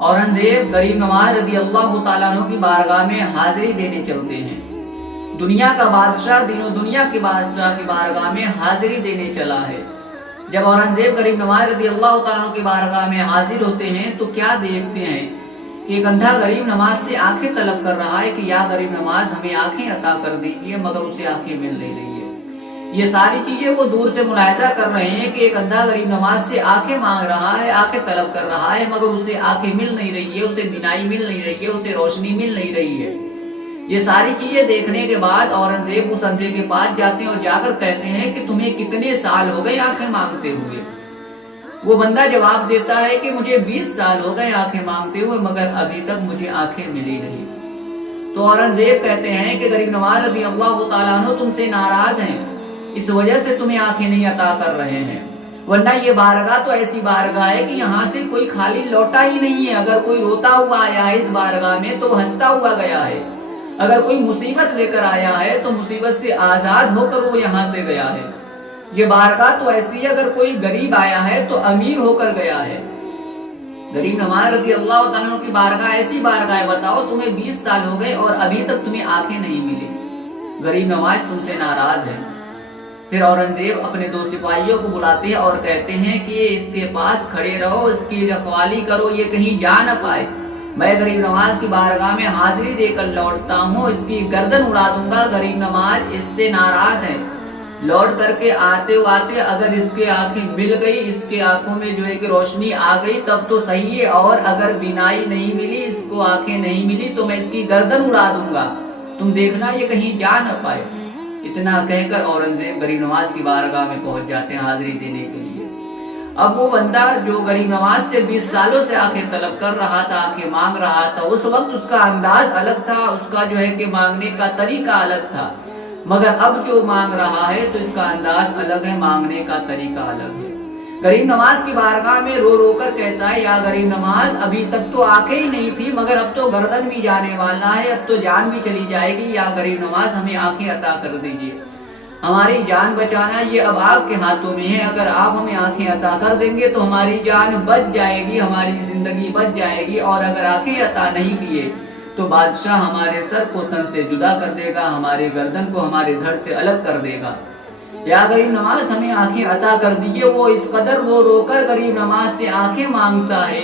औरंगजेब गरीब नवाज रदी अल्लाह तआला अन्हु की बारगाह में हाजिरी देने चलते हैं। दुनिया का बादशाह दिनों दुनिया के बादशाह की बारगाह में हाजिरी देने चला है। जब औरंगजेब गरीब नवाज रदी अल्लाह तआला अन्हु की बारगाह में हाजिर होते हैं तो क्या देखते हैं कि एक अंधा गरीब नवाज से आंखें तलब कर रहा है कि या गरीब नवाज हमें आंखें अता कर दीजिए, मगर उसे आंखें मिल नहीं रही है। ये सारी चीजें वो दूर से मुलाहिजा कर रहे हैं कि एक अंधा गरीब नवाज से आंखें मांग रहा है, आंखें तलब कर रहा है, मगर उसे आंखें मिल नहीं रही है, उसे बिनाई मिल नहीं रही है, उसे रोशनी मिल नहीं रही है। ये सारी चीजें देखने के बाद औरंगजेब उस अंधे के पास जाते हैं और जाकर कहते हैं कि तुम्हें कितने साल हो गए आंखें मांगते हुए। वो बंदा जवाब देता है कि मुझे 20 साल हो गए आंखें मांगते हुए, मगर अभी तक मुझे आंखें मिली नहीं। तो औरंगजेब कहते हैं कि गरीब नवाज रज़ी अल्लाह तआला अन्हु तुमसे नाराज हैं, इस वजह से तुम्हें आंखें नहीं अता कर रहे हैं, वरना ये बारगाह तो ऐसी बारगाह है कि यहाँ से कोई खाली लौटा ही नहीं है। अगर कोई रोता हुआ आया है इस बारगाह में तो हंसता हुआ गया है, अगर कोई मुसीबत लेकर आया है तो मुसीबत से आजाद होकर वो यहाँ से गया है। ये बारगाह तो ऐसी है, अगर कोई गरीब आया है तो अमीर होकर गया है। गरीब नवाज रज़ी अल्लाह तआला अन्हु की बारगाह ऐसी बारगाह है, बताओ तुम्हें 20 साल हो गए और अभी तक तुम्हें आंखें नहीं मिली, गरीब नवाज तुमसे नाराज है। फिर औरंगजेब अपने 2 सिपाहियों को बुलाते हैं और कहते हैं कि इसके पास खड़े रहो, इसकी रखवाली करो, ये कहीं जा न पाए। मैं गरीब नवाज की बारगाह में हाजिरी देकर लौटता हूँ, इसकी गर्दन उड़ा दूंगा। गरीब नवाज इससे नाराज है, लौट करके आते अगर इसके आंखें मिल गई, इसके आंखों में जो है कि रोशनी आ गई तब तो सही है, और अगर बिनाई नहीं मिली, इसको आंखें नहीं मिली तो मैं इसकी गर्दन उड़ा दूंगा, तुम देखना ये कहीं जा न पाए। इतना कहकर औरंगजेब गरीब नवाज की बारगाह में पहुंच जाते हैं हाजिरी देने के लिए। अब वो बंदा जो गरीब नवाज से 20 सालों से आंखें तलब कर रहा था, आंखें मांग रहा था, उस वक्त उसका अंदाज अलग था, उसका जो है कि मांगने का तरीका अलग था। मगर अब जो मांग रहा है तो इसका अंदाज अलग है, मांगने का तरीका अलग है। गरीब नवाज की बारगाह में रो रो कर कहता है, या गरीब नवाज अभी तक तो आंखें ही नहीं थी, मगर अब तो गर्दन भी जाने वाला है, अब तो जान भी चली जाएगी। या गरीब नवाज हमें आंखें अता कर दीजिए, हमारी जान बचाना ये अब आपके हाथों में है। अगर आप हमें आंखें अता कर देंगे तो हमारी जान बच जाएगी, हमारी जिंदगी बच जाएगी, और अगर आंखें अता नहीं किए तो बादशाह हमारे सर को तन से जुदा कर देगा, हमारे गर्दन को हमारे धड़ से अलग कर देगा। या गरीब नवाज हमें आंखें अता कर दीजिए। वो इस कदर रो रोकर गरीब नवाज से आंखें मांगता है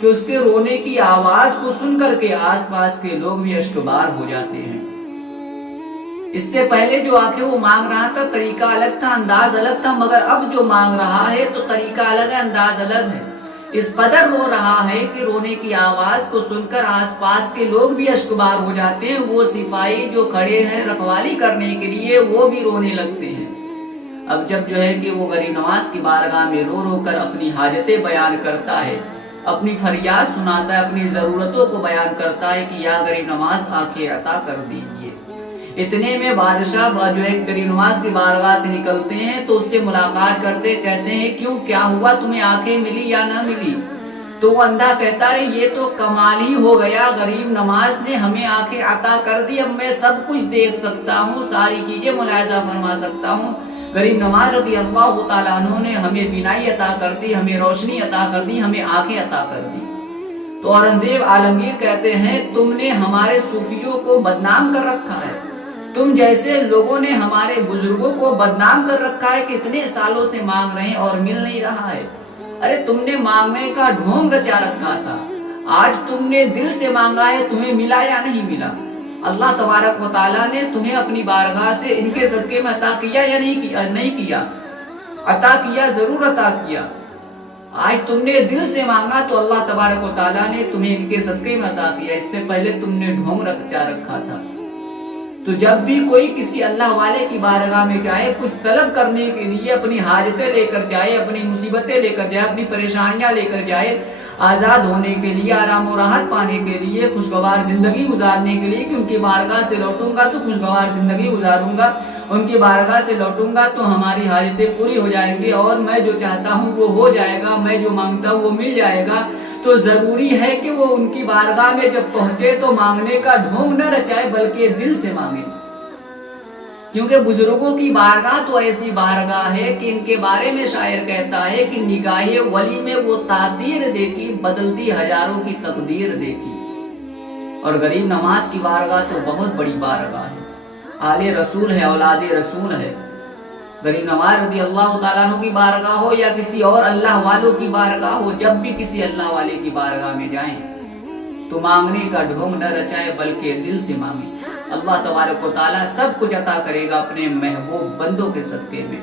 कि उसके रोने की आवाज को सुनकर के आसपास के लोग भी अश्कबार हो जाते हैं। इससे पहले जो आंखें वो मांग रहा था तरीका अलग था, अंदाज अलग था, मगर अब जो मांग रहा है तो तरीका अलग है, अंदाज अलग है। इस कदर रो रहा है कि रोने की आवाज को सुनकर आसपास के लोग भी अश्कबार हो जाते हैं। वो सिपाही जो खड़े हैं रखवाली करने के लिए वो भी रोने लगते हैं। अब जब जो है कि वो गरीब नवाज की बारगाह में रो रो कर अपनी हाजतें बयान करता है, अपनी फरियाद सुनाता है, अपनी जरूरतों को बयान करता है कि या गरीब नवाज आंखें अता कर दीजिए। इतने में बादशाह जो है गरीब नवाज की बारगाह से निकलते हैं तो उससे मुलाकात करते, कहते हैं क्यों, क्या हुआ, तुम्हें आंखें मिली या ना मिली? तो वो अंधा कहता है ये तो कमाल ही हो गया, गरीब नवाज ने हमें आंखें अता कर दी, अब मैं सब कुछ देख सकता हूँ, सारी चीजें मुलाहिजा फरमा सकता हूँ। गरीब नवाज रज़ी अल्लाह तआला अन्हु ने हमें बिनाई अता कर दी, हमें रोशनी अता कर दी, हमें आंखें अता कर दी। तो औरंगजेब आलमगीर कहते हैं तुमने हमारे सूफियों को बदनाम कर रखा है, तुम जैसे लोगों ने हमारे बुजुर्गों को बदनाम कर रखा है कि इतने सालों से मांग रहे हैं और मिल नहीं रहा है। अरे तुमने मांगने का ढोंग रचा रखा था, आज तुमने दिल से मांगा है, तुम्हें मिला या नहीं मिला? अल्लाह तबारक व तआला ने तुम्हें अपनी बारगाह से इनके सदके में अता किया या नहीं किया? नहीं किया, अता किया, जरूर अता किया। आज तुमने दिल से मांगा तो अल्लाह तबारक व तआला ने तुम्हें इनके सदके में अता किया, इससे पहले तुमने ढोंग रचा रखा था। तो जब भी कोई किसी अल्लाह वाले की बारगाह में जाए, कुछ तलब करने के लिए, अपनी हाजतें लेकर जाए, अपनी मुसीबतें लेकर जाए, अपनी परेशानियां लेकर जाए, आजाद होने के लिए, आराम और राहत पाने के लिए, खुशगवार जिंदगी गुजारने के लिए कि उनकी बारगाह से लौटूंगा तो खुशगवार जिंदगी गुजारूंगा, उनकी बारगाह से लौटूंगा तो हमारी हाजतें पूरी हो जाएंगी और मैं जो चाहता हूँ वो हो जाएगा, मैं जो मांगता हूँ वो मिल जाएगा। तो जरूरी है कि वो उनकी बारगाह में जब पहुंचे तो मांगने का ढोंग न रचाए, बल्कि दिल से मांगे। کیونکہ بزرگوں کی بارگاہ تو ایسی بارگاہ ہے کہ ان کے بارے میں شاعر کہتا ہے کہ نگاہ ولی میں وہ تاثیر دیکھی، بدلتی ہزاروں کی تقدیر دیکھی۔ اور غریب نواز کی بارگاہ تو بہت بڑی بارگاہ ہے، آل رسول ہے، اولاد رسول ہے۔ غریب نواز رضی اللہ تعالیٰ عنہ کی بارگاہ ہو یا کسی اور اللہ والوں کی بارگاہ ہو، جب بھی کسی اللہ والے کی بارگاہ میں جائیں تو مانگنے کا ڈھونگ نہ رچائے بلکہ دل سے مانگیں۔ اللہ تبارک و تعالیٰ سب کچھ عطا کرے گا اپنے محبوب بندوں کے صدقے میں۔